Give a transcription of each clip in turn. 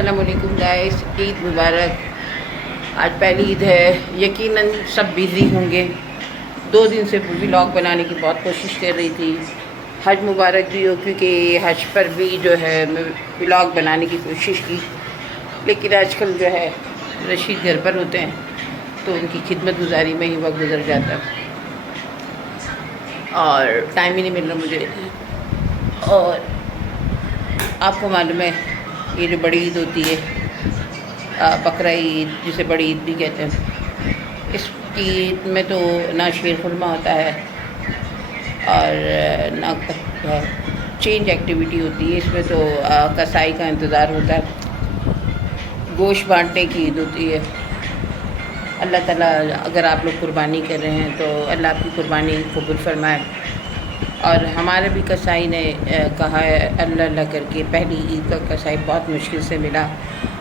अस्सलाम वालेकुम गाइस, ईद मुबारक। आज पहली ईद है। यकीनन सब बिज़ी होंगे। 2 दिन से व्लॉग बनाने की बहुत कोशिश कर रही थी। हज मुबारक भी हो, क्योंकि हज पर भी जो है मैं व्लॉग बनाने की कोशिश की, लेकिन आजकल जो है रशीद घर पर होते हैं तो उनकी खिदमत गुजारी में ही वक्त गुजर जाता है और टाइम ही नहीं मिल रहा मुझे। और आपको मालूम है, ये जो बड़ी ईद होती है, बकरा ईद जिसे बड़ी ईद भी कहते हैं, इस ईद में तो ना शीर खुरमा होता है और ना चेंज एक्टिविटी होती है। इसमें तो कसाई का इंतज़ार होता है, गोश्त बांटने की ईद होती है। अल्लाह ताला अगर आप लोग कुर्बानी कर रहे हैं तो अल्लाह आपकी कुर्बानी कबूल फरमाए। और हमारे भी कसाई ने कहा है अल्लाह अल्लाह करके, पहली ईद का कसाई बहुत मुश्किल से मिला,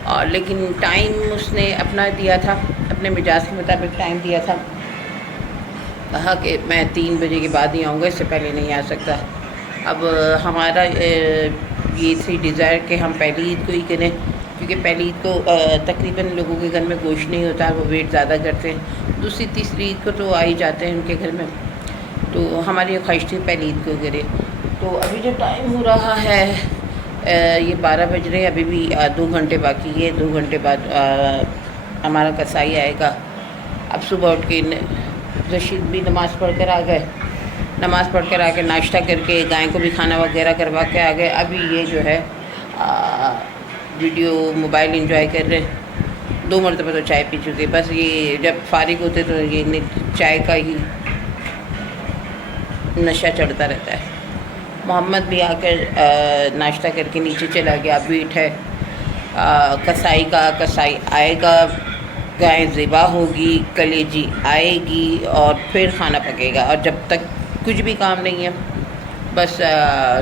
और लेकिन टाइम उसने अपना दिया था, अपने मिजाज के मुताबिक टाइम दिया था। कहा कि मैं 3 बजे के बाद ही आऊँगा, इससे पहले नहीं आ सकता। अब हमारा ये थी डिज़ायर कि हम पहली ईद को ही करें, क्योंकि पहली ईद को तकरीबन लोगों के घर में गोश्त नहीं होता, वो वेट ज़्यादा करते हैं। दूसरी तीसरी ईद को तो आ ही जाते हैं उनके घर में, तो हमारी ख्वाहिश थी पहली ईद को करें। तो अभी जो टाइम हो रहा है ये 12 बज रहे हैं, अभी भी 2 घंटे बाकी है। 2 घंटे बाद हमारा कसाई आएगा। अब सुबह उठ के रशीद भी नमाज़ पढ़ कर आ गए, नमाज़ पढ़ कर आके नाश्ता करके गाय को भी खाना वगैरह करवा के आ गए। अभी ये जो है वीडियो मोबाइल इंजॉय कर रहे हैं। 2 मरतबा तो चाय पी चुके, बस ये जब फारिग होते तो ये चाय का ही नशा चढ़ता रहता है। मोहम्मद भी आकर नाश्ता करके नीचे चला गया। वेट है कसाई आएगा, गाय ज़िबा होगी, कलेजी आएगी और फिर खाना पकेगा। और जब तक कुछ भी काम नहीं है, बस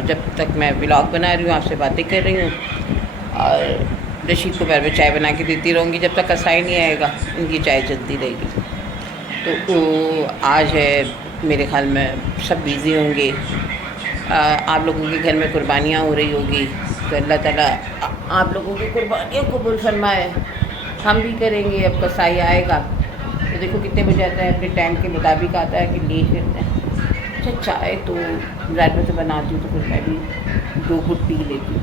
जब तक मैं व्लॉग बना रही हूँ, आपसे बातें कर रही हूँ और रशीद को बार बार चाय बना के देती रहूँगी जब तक कसाई नहीं आएगा। इनकी चाय चलती रहेगी। तो आज है, मेरे ख्याल में सब बिज़ी होंगे। आप लोगों के घर में कुर्बानियाँ हो रही होगी, तो अल्लाह ताला आप लोगों की कुर्बानियाँ कबूल फरमाए। हम भी करेंगे। अब कसाई आएगा तो देखो कितने बजे आता है, अपने टाइम के मुताबिक आता है कि लेट करते हैं। अच्छा, चाय तो रात में से बनाती हूँ तो फिर मैं भी 2 घुट पी लेती हूँ,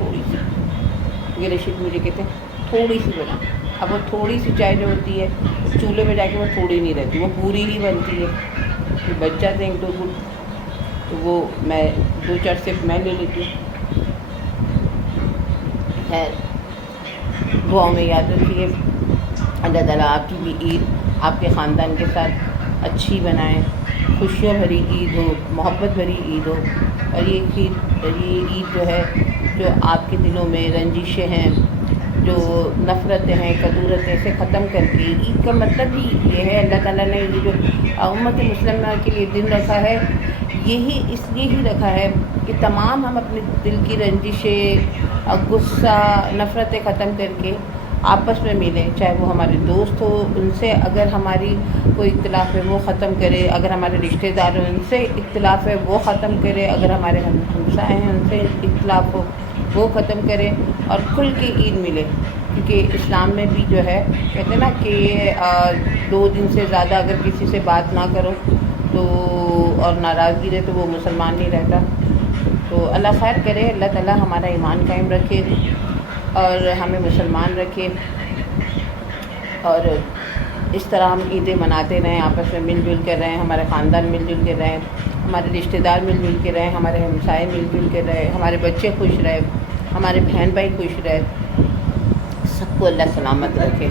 थोड़ी सी। ये रशीद मुझे कहते हैं थोड़ी सी बना। अब वो थोड़ी सी चाय जो होती है चूल्हे में जाके वो थोड़ी नहीं रहती, वो पूरी ही बनती है। फिर बच जाते हैं 1-2 घुट, तो वो मैं 2-4 सिप मैं ले लेती हूँ। खैर, दुआ में याद रखिए, अल्लाह ताला आपकी भी ईद आपके ख़ानदान के साथ अच्छी बनाए, खुशियों भरी ईद हो, मोहब्बत भरी ईद हो। और ये ईद जो है, जो आपके दिलों में रंजिशें हैं, जो नफ़रतें हैं, कदूरतें से ख़त्म करके, ईद का मतलब ही ये है, अल्लाह ताला ने ये जो उम्मत मुस्लिमा के लिए दिन रखा है, यही इसलिए ही रखा है कि तमाम हम अपने दिल की रंजिशें, गुस्सा, नफ़रतें ख़त्म करके आपस में मिलें। चाहे वो हमारे दोस्त हो, उनसे अगर हमारी कोई इख्तिलाफ़ है वो ख़त्म करे, अगर हमारे रिश्तेदार हैं उनसे इख्तिलाफ़ है वो ख़त्म करे, अगर हमारे हमसाए हैं उनसे इख्तिलाफ़ हो वो ख़त्म करें और खुल के ईद मिले। क्योंकि इस्लाम में भी जो है कहते हैं ना कि 2 दिन से ज़्यादा अगर किसी से बात ना करो तो और नाराज़गी रहे तो वो मुसलमान नहीं रहता। तो अल्लाह खैर करे, अल्लाह ताला हमारा ईमान कायम रखे और हमें मुसलमान रखे, और इस तरह हम ईदें मनाते रहें, आपस में मिलजुल कर रहें, हमारे ख़ानदान मिलजुल कर रहें, हमारे रिश्तेदार मिलजुल के रहें, हमारे हमसाए मिलजुल के रहें, हमारे बच्चे खुश रहें, हमारे बहन भाई खुश रहें। सबको अल्लाह सलामत रखे,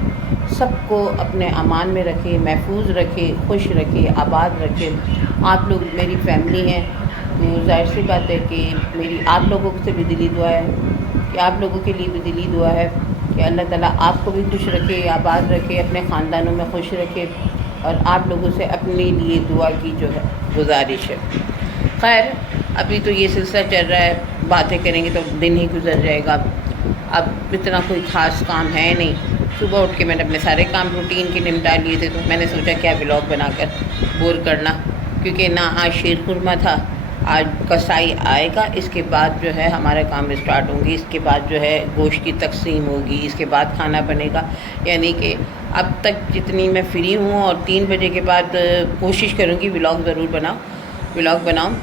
सबको अपने अमान में रखे, महफूज रखे, खुश रखे, आबाद रखे। आप लोग मेरी फैमिली हैं, तो ज़ाहिर सी बात है कि मेरी आप लोगों से भी दिली दुआ है, कि आप लोगों के लिए भी दिली दुआ है कि अल्लाह ताला आपको भी खुश रखे, आबाद रखे, अपने ख़ानदानों में खुश रखे। और आप लोगों से अपने लिए दुआ की जो है गुजारिश है। खैर, अभी तो ये सिलसिला चल रहा है, बातें करेंगे तो दिन ही गुजर जाएगा। अब इतना कोई ख़ास काम है नहीं। सुबह उठ के मैंने अपने सारे काम रूटीन के निपटा लिए थे, तो मैंने सोचा क्या व्लॉग बनाकर बोर करना, क्योंकि ना आज शीर खुरमा था आज कसाई आएगा, इसके बाद जो है हमारा काम स्टार्ट होंगे। इसके बाद जो है गोश्त की तकसीम होगी, इसके बाद खाना बनेगा। यानी कि अब तक जितनी मैं फ्री हूँ, और 3 बजे के बाद कोशिश करूँगी व्लॉग ज़रूर बनाऊँ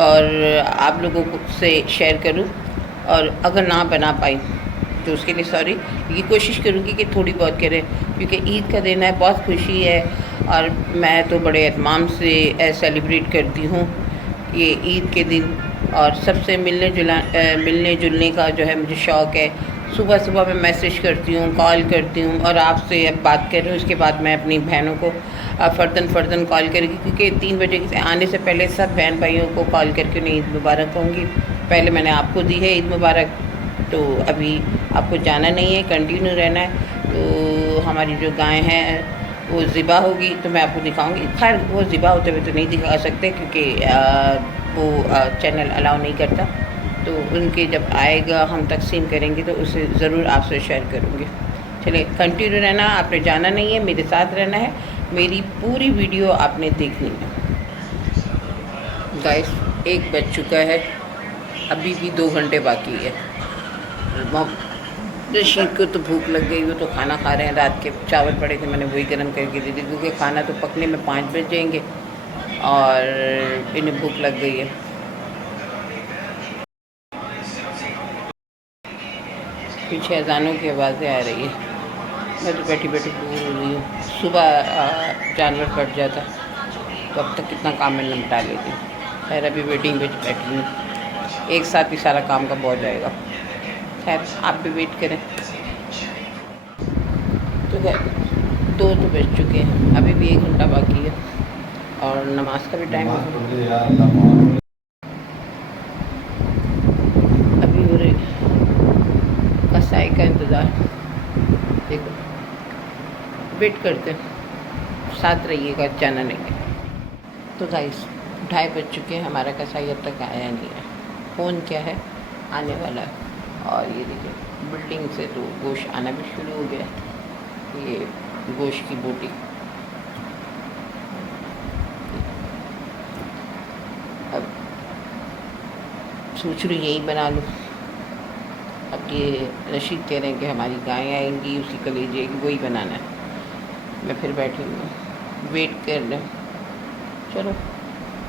और आप लोगों को से शेयर करूँ। और अगर ना बना पाई तो उसके लिए सॉरी, ये कोशिश करूँगी कि थोड़ी बहुत करें, क्योंकि ईद का दिन है, बहुत खुशी है और मैं तो बड़े एहतमाम से सेलिब्रेट करती हूँ ये ईद के दिन। और सबसे मिलने जुलने का जो है मुझे शौक़ है। सुबह सुबह मैं मैसेज करती हूँ, कॉल करती हूँ, और आपसे अब बात कर रही हूँ। उसके बाद मैं अपनी बहनों को फ़र्दन कॉल करेंगी, क्योंकि 3 बजे से आने से पहले सब बहन भाइयों को कॉल करके उन्हें ईद मुबारक कहूँगी। पहले मैंने आपको दी है ईद मुबारक, तो अभी आपको जाना नहीं है, कंटिन्यू रहना है। तो हमारी जो गाय हैं वो ज़िबा होगी तो मैं आपको दिखाऊंगी। खैर वो ज़िबा होते हुए तो नहीं दिखा सकते, क्योंकि वो चैनल अलाउ नहीं करता। तो उनके जब आएगा हम तकसीम करेंगे तो उसे ज़रूर आपसे शेयर करूँगी। चलिए कंटिन्यू रहना, आपने जाना नहीं है, मेरे साथ रहना है, मेरी पूरी वीडियो आपने देखनी है। गाइस 1 बज चुका है, अभी भी 2 घंटे बाकी है। रशीद को तो भूख लग गई, वो तो खाना खा रहे हैं। रात के चावल पड़े थे, मैंने वही गर्म करके दे दी, क्योंकि खाना तो पकने में 5 बज जाएंगे और इन्हें भूख लग गई है। पीछे अजानों की आवाज़ें आ रही है, मैं तो बैठी बैठी बोर हो रही हूँ। सुबह जानवर कट जाता तो अब तक कितना काम मैं निपटा लेती। खैर अभी वेटिंग पे बैठी हूँ, एक साथ ही सारा काम का बहुत जाएगा। खैर आप भी वेट करें। तो खैर 2 तो बज चुके हैं, अभी भी 1 घंटा बाकी है और नमाज का भी टाइम है। अभी हो रही कसाई का इंतज़ार, देखो वेट करते हैं, साथ रहिएगा, जाना नहीं। तो गाइस 2:30 बज चुके हैं, हमारा कसाई अब तक आया नहीं है। फ़ोन क्या है, आने वाला है। और ये देखिए बिल्डिंग से तो गोश्त आना भी शुरू हो गया। ये गोश्त की बोटी, अब सोच रही यही बना लूँ। अब ये रशीद कह रहे हैं कि हमारी गायें आएंगी, उसी कलेजे की वही बनाना है। मैं फिर बैठी हूँ, वेट कर रहे हैं। चलो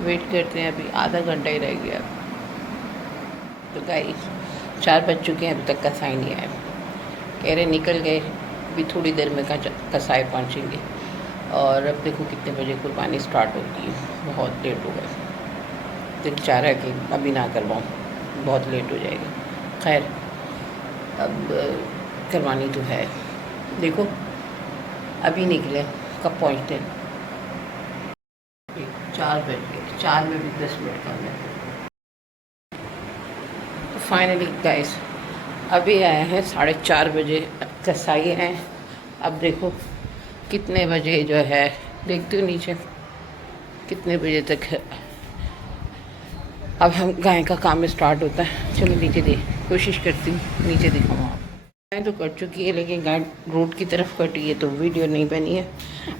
वेट करते हैं, अभी आधा घंटा ही रह गया। तो गाइस 4 बज चुके हैं, अभी तक कसाई नहीं आए। कह रहे निकल गए, अभी थोड़ी देर में कसाई पहुँचेंगे। और अब देखो कितने बजे कुर्बानी स्टार्ट होती है, बहुत लेट हो गए। दिल चाह रहा है कि अभी ना करवाऊँ, बहुत लेट हो जाएगा। खैर अब करवानी तो है। देखो अभी निकले, कब पहुँचते हैं? 4 बज गए, 4 में भी 10 मिनट का है। तो फाइनली गाइस अभी आए हैं 4:30 बजे, कसाई हैं। अब देखो कितने बजे जो है, देखती हूँ नीचे कितने बजे तक है। अब हम गाय का काम स्टार्ट होता है। चलो नीचे कोशिश करती हूँ नीचे दिखाऊँ। आप गाय तो कट चुकी है, लेकिन गाय रोड की तरफ कटी है तो वीडियो नहीं बनी है।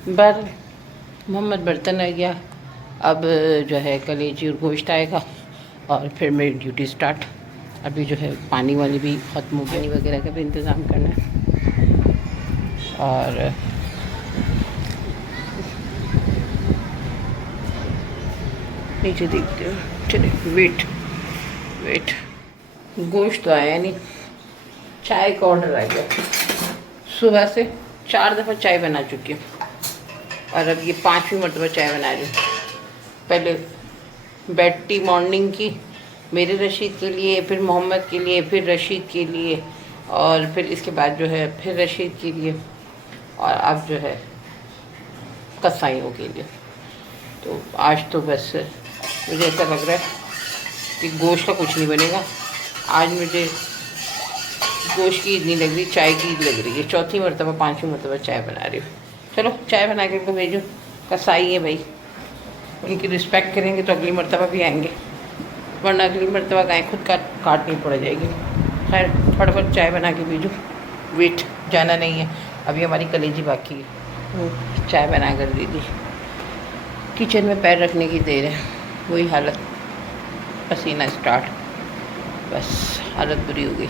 पर मोहम्मद बर्तन आ गया, अब जो है कलेजी और गोश्त आएगा और फिर मेरी ड्यूटी स्टार्ट। अभी जो है पानी वाली भी ख़त्म हो, पानी वगैरह का भी इंतज़ाम करना है। और नीचे देखते हो, चले वेट गोश्त तो आया नहीं, चाय का ऑर्डर आ गया। सुबह से 4 दफ़ा चाय बना चुकी हूँ और अब ये 5वीं मरतबा चाय बना रही हूँ। पहले बेड टी मॉर्निंग की मेरे रशीद के लिए, फिर मोहम्मद के लिए, फिर रशीद के लिए, और फिर इसके बाद जो है फिर रशीद के लिए, और अब जो है कसाईयों के लिए। तो आज तो बस मुझे ऐसा लग रहा है कि गोश्त का कुछ नहीं बनेगा। आज मुझे गोश्त की ईद नहीं लग रही, चाय की ईद लग रही है। 4थी मरतबा 5वीं मरतबा चाय बना रही हूँ। चलो चाय बना के उनको भेजो, कसाई है भाई, उनकी रिस्पेक्ट करेंगे तो अगली मरतबा भी आएंगे, वरना अगली मरतबा गाय खुद काटनी पड़ जाएगी। खैर फटाफट चाय बना के भेजो, वेट जाना नहीं है। अभी हमारी कलेजी बाकी है, चाय बना कर दे दी। किचन में पैर रखने की देर है, वही हालत। पसीना स्टार्ट, बस हालत बुरी हो गई।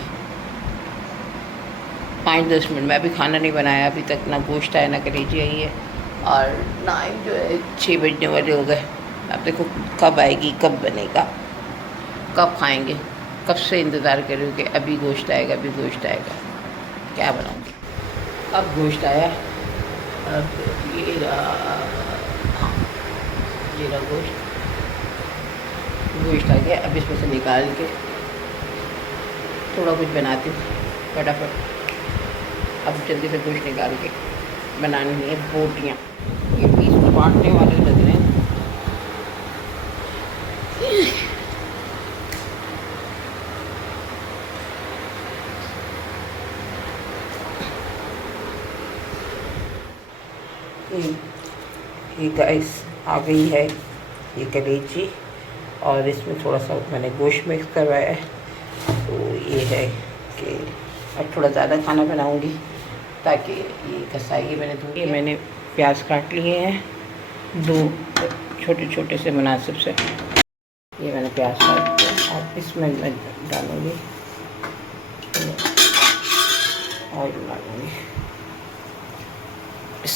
5-10 मिनट में, अभी खाना नहीं बनाया अभी तक, ना गोश्त आया ना कलेजी आई है, और टाइम जो है 6 बजने वाले हो गए। अब देखो कब आएगी, कब बनेगा, कब खाएंगे, कब से इंतज़ार करोगे, अभी गोश्त आएगा, अभी गोश्त आएगा, क्या बनाऊँगी। अब गोश्त आया, अब ये रहा, हाँ ये रहा गोश्त, गोश्त आ गया। अब इसमें से निकाल के थोड़ा कुछ बनाती हूँ फटाफट। अब जल्दी से गोश्त निकाल के बनानी है बोटियाँ। ये पीस बांटने वाले लग रहे हैं। ये गाइस आ गई है ये कलेजी, और इसमें थोड़ा सा मैंने गोश्त मिक्स करवाया है। तो ये है कि अब थोड़ा ज़्यादा खाना बनाऊंगी, ताकि ये कसाई मैंने प्याज काट लिए हैं 2 छोटे छोटे से मुनासिब से। ये मैंने प्याज काट दिया, और इसमें मैं डालूँगी ऑयल, डालूँगी इस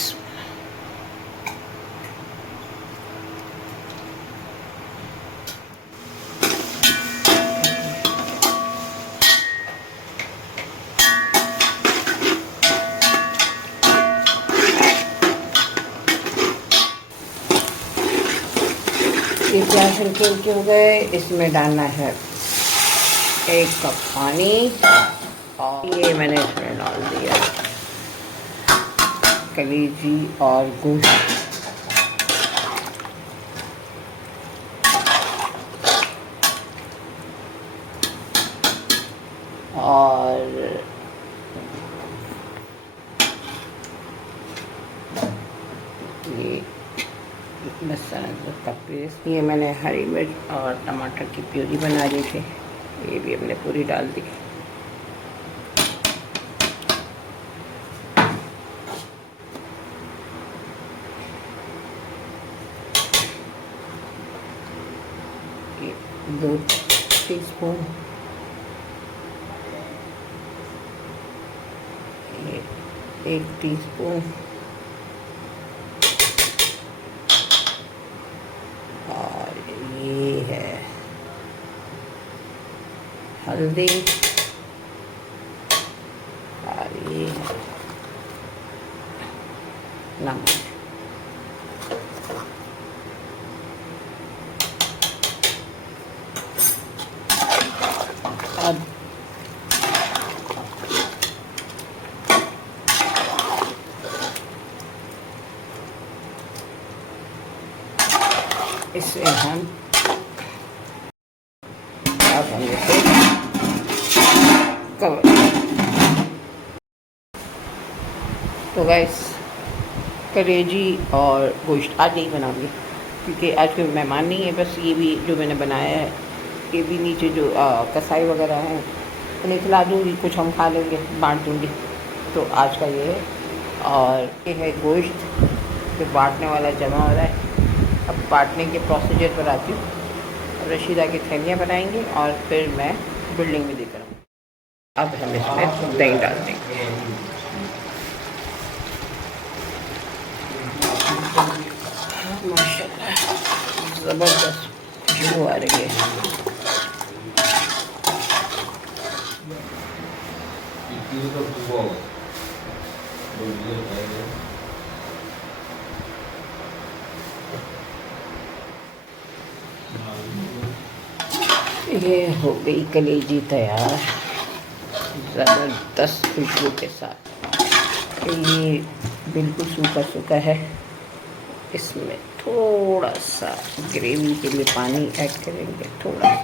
ये प्याज हल्के हल्के हो गए। इसमें डालना है 1 कप पानी, और ये मैंने इसमें डाल दिया कलेजी और गोश्त। और ये लहसुन अदरक का पेस्ट, ये मैंने हरी मिर्च और टमाटर की प्यूरी बना ली थी, ये भी हमने पूरी डाल दी। ये 2 टीस्पून, ये 1 टीस्पून, और ये है हल्दी, और ये है नमक। अब इसे हम इसे कवर। तो गाइस कलेजी और गोश्त आज नहीं बनाऊंगी, क्योंकि आज कोई मेहमान नहीं है। बस ये भी जो मैंने बनाया है, ये भी नीचे जो कसाई वगैरह हैं उन्हें खिला दूँगी, कुछ हम खा लेंगे, बांट दूँगी। तो आज का ये है, और ये है गोश्त जो बांटने वाला जमा हो रहा है। अब बांटने के प्रोसीजर पर आती हूँ। रशीदा की थैलियाँ बनाएंगे और फिर मैं बिल्डिंग में देकर आऊँगी। अब हम इसमें दही डाल देंगे। माशाल्लाह ज़बरदस्त खुशबू आ रही है। ये हो गई कलेजी तैयार ज़बरदस्त खुशबू के साथ। ये बिल्कुल सूखा सूखा है, इसमें थोड़ा सा ग्रेवी के लिए पानी ऐड करेंगे, थोड़ा।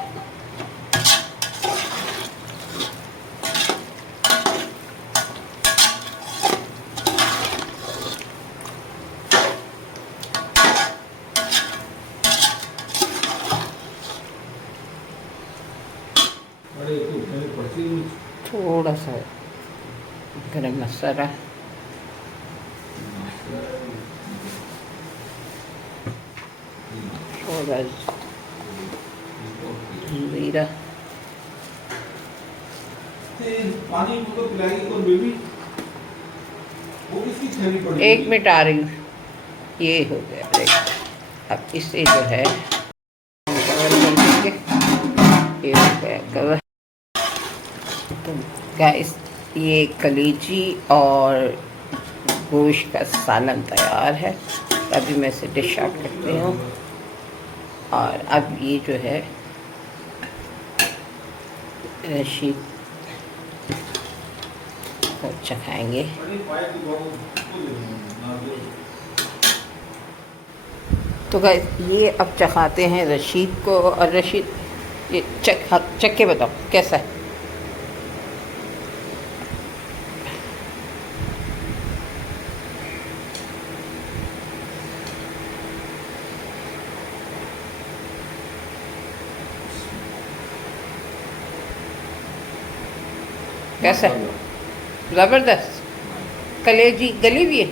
थोड़ा सा गरम मसाला, थोड़ा ज़ीरा। पानी को पिलाएगी तो बेबी वो किसकी छेनी पड़ेगी? 1 मिनट आ रही हूँ। ये हो गया देखो। अब इसे जो है कवर कर देंगे। ये हो गया कवर। तो गाइस ये कलेजी और गोश्त का सालन तैयार है। अभी मैं इसे डिश आउट करती हूँ। और अब ये जो है रशीद को चखाएंगे। तो गाइस ये अब चखाते हैं रशीद को। और रशीद ये चख के बताओ कैसा है। कैसा है? ज़बरदस्त। कलेजी गली भी है।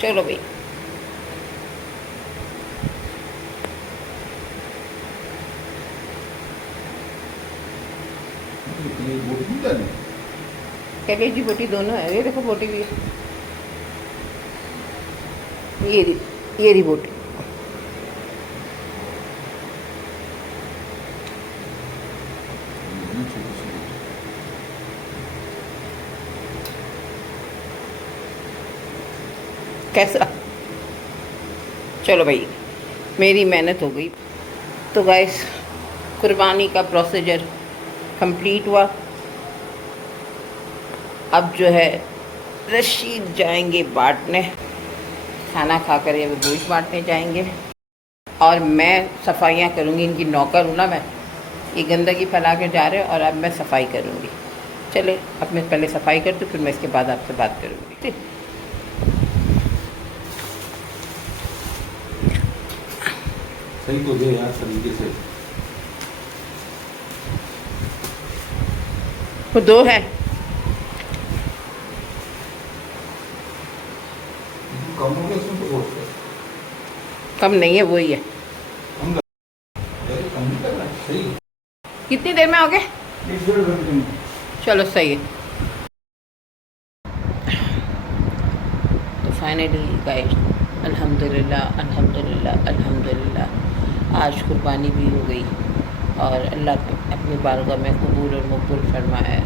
चलो भाई। कलेजी बोटी दोनों है। ये देखो बोटी भी है। ये रही बोटी। कैसा? चलो भाई मेरी मेहनत हो गई। तो गाइस कुर्बानी का प्रोसीजर कंप्लीट हुआ। अब जो है रशीद जाएंगे बांटने। खाना खाकर ये गोश्त बांटने जाएंगे। और मैं सफाइयाँ करूँगी। इनकी नौकर हूँ ना मैं। ये गंदगी फैला के जा रहे हैं और अब मैं सफाई करूँगी। चले अब मैं पहले सफाई करती हूँ, फिर मैं इसके बाद आपसे बात करूँगी। सही तो दे यार तरीके से। वो 2 है। कम हो गया उसमें तो बहुत है। कम नहीं है, वही है। कम नहीं कर रहा है, सही है। कितनी देर में आओगे? 1-1.5 घंटे में। चलो सही है। तो फाइनली गाइस अल्हम्दुलिल्लाह अल्हम्दुलिल्लाह अल्हम्दुलिल्लाह आज कुर्बानी भी हो गई। और अल्लाह अपनी बारगाह में कबूल और मकबूल फरमाया है।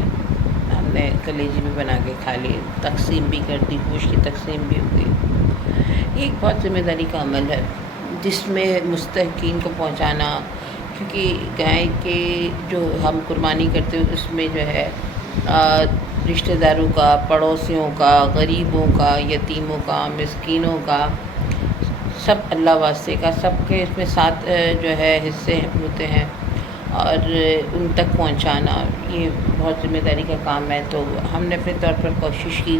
हमने कलेजी भी बना के खा ली, तकसीम भी कर दी, गोश्त की तकसीम भी हो गई। ये एक बहुत ज़िम्मेदारी का अमल है जिसमें मुस्तहक़ीन को पहुंचाना। क्योंकि गाय के जो हम कुर्बानी करते हैं उसमें जो है रिश्तेदारों का, पड़ोसियों का, गरीबों का, यतीमों का, मिस्कीनों का, सब अल्लाह वास्ते का सबके इसमें साथ जो है हिस्से होते हैं। और उन तक पहुंचाना ये बहुत ज़िम्मेदारी का काम है। तो हमने अपने तौर पर कोशिश की।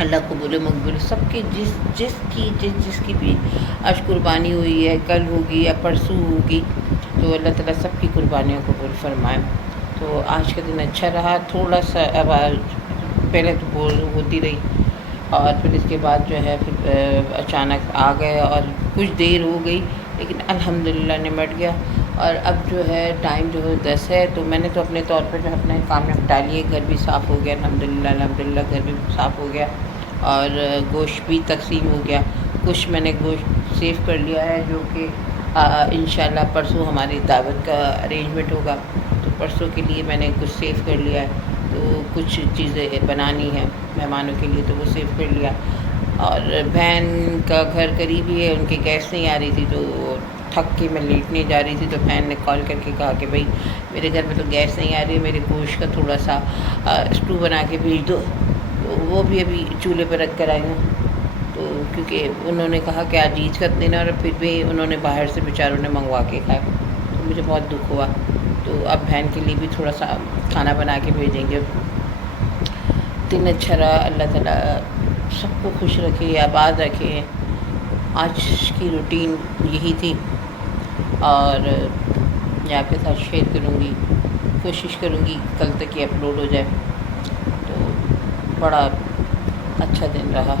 अल्लाह कबूल मकबूल सबके जिसकी भी आज कुर्बानी हुई है, कल होगी या परसों होगी, तो अल्लाह ताला सबकी कुर्बानियों को कबूल फरमाए। तो आज का दिन अच्छा रहा। थोड़ा सा आवाज़ पहले तो बोल होती रही और फिर इसके बाद जो है फिर अचानक आ गए और कुछ देर हो गई, लेकिन अल्हम्दुलिल्लाह निमट गया। और अब जो है टाइम जो है 10 है। तो मैंने तो अपने तौर पर जो अपने काम निपटा लिए। घर भी साफ़ हो गया अल्हम्दुलिल्लाह अल्हम्दुलिल्लाह। घर भी साफ़ हो गया और गोश्त भी तकसीम हो गया। कुछ मैंने गोश्त सेव कर लिया है जो कि इंशाल्लाह परसों हमारी दावत का अरेंजमेंट होगा, तो परसों के लिए मैंने कुछ सेव कर लिया है। तो कुछ चीज़ें बनानी है मेहमानों के लिए, तो वो सेव कर लिया। और बहन का घर करीब ही है, उनकी गैस नहीं आ रही थी तो थक के मैं लेटने जा रही थी। तो बहन ने कॉल करके कहा कि भाई मेरे घर में तो गैस नहीं आ रही है, मेरे गोश्त का थोड़ा सा स्टू बना के भेज दो। तो वो भी अभी चूल्हे पर रख कर आई हूँ। तो क्योंकि उन्होंने कहा कि आज ईद का दिन है और फिर भी उन्होंने बाहर से बेचारों ने मंगवा के खाया, तो मुझे बहुत दुख हुआ। तो अब बहन के लिए भी थोड़ा सा खाना बना के भेजेंगे। दिन अच्छा रहा। अल्लाह ताला सबको खुश रखे, आबाद रखे। आज की रूटीन यही थी और मैं आपके साथ शेयर करूँगी। कोशिश करूँगी कल तक ये अपलोड हो जाए। तो बड़ा अच्छा दिन रहा।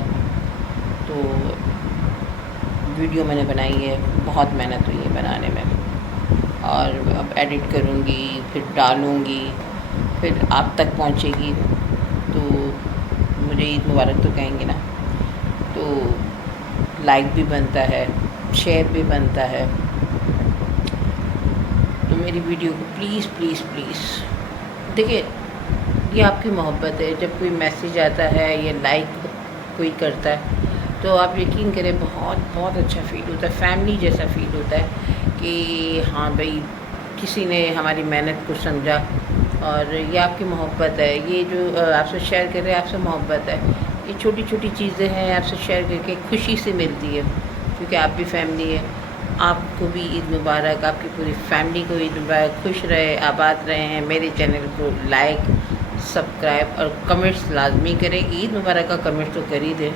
तो वीडियो मैंने बनाई है, बहुत मेहनत हुई है बनाने में। और अब एडिट करूँगी, फिर डालूँगी, फिर आप तक पहुँचेगी, तो मुझे ईद मुबारक तो कहेंगे ना। तो लाइक भी बनता है, शेयर भी बनता है। तो मेरी वीडियो को प्लीज़ प्लीज़ प्लीज़ देखिए, ये आपकी मोहब्बत है। जब कोई मैसेज आता है या लाइक कोई करता है तो आप यकीन करें बहुत बहुत अच्छा फ़ील होता है, फैमिली जैसा फ़ील होता है कि हाँ भाई, किसी ने हमारी मेहनत को समझा। और ये आपकी मोहब्बत है, ये जो आपसे शेयर कर रहे हैं, आपसे मोहब्बत है। ये छोटी छोटी चीज़ें हैं, आपसे शेयर करके खुशी से मिलती है, क्योंकि आप भी फैमिली है। आपको भी ईद मुबारक, आपकी पूरी फैमिली को ईद मुबारक, खुश रहे, आबाद रहे हैं। मेरे चैनल को लाइक, सब्सक्राइब और कमेंट्स लाजमी करें। ईद मुबारक का कमेंट्स तो कर ही दें,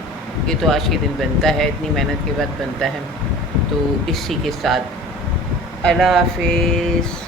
ये तो आज के दिन बनता है, इतनी मेहनत के बाद बनता है। तो इसी के साथ अल्लाह हाफिज़।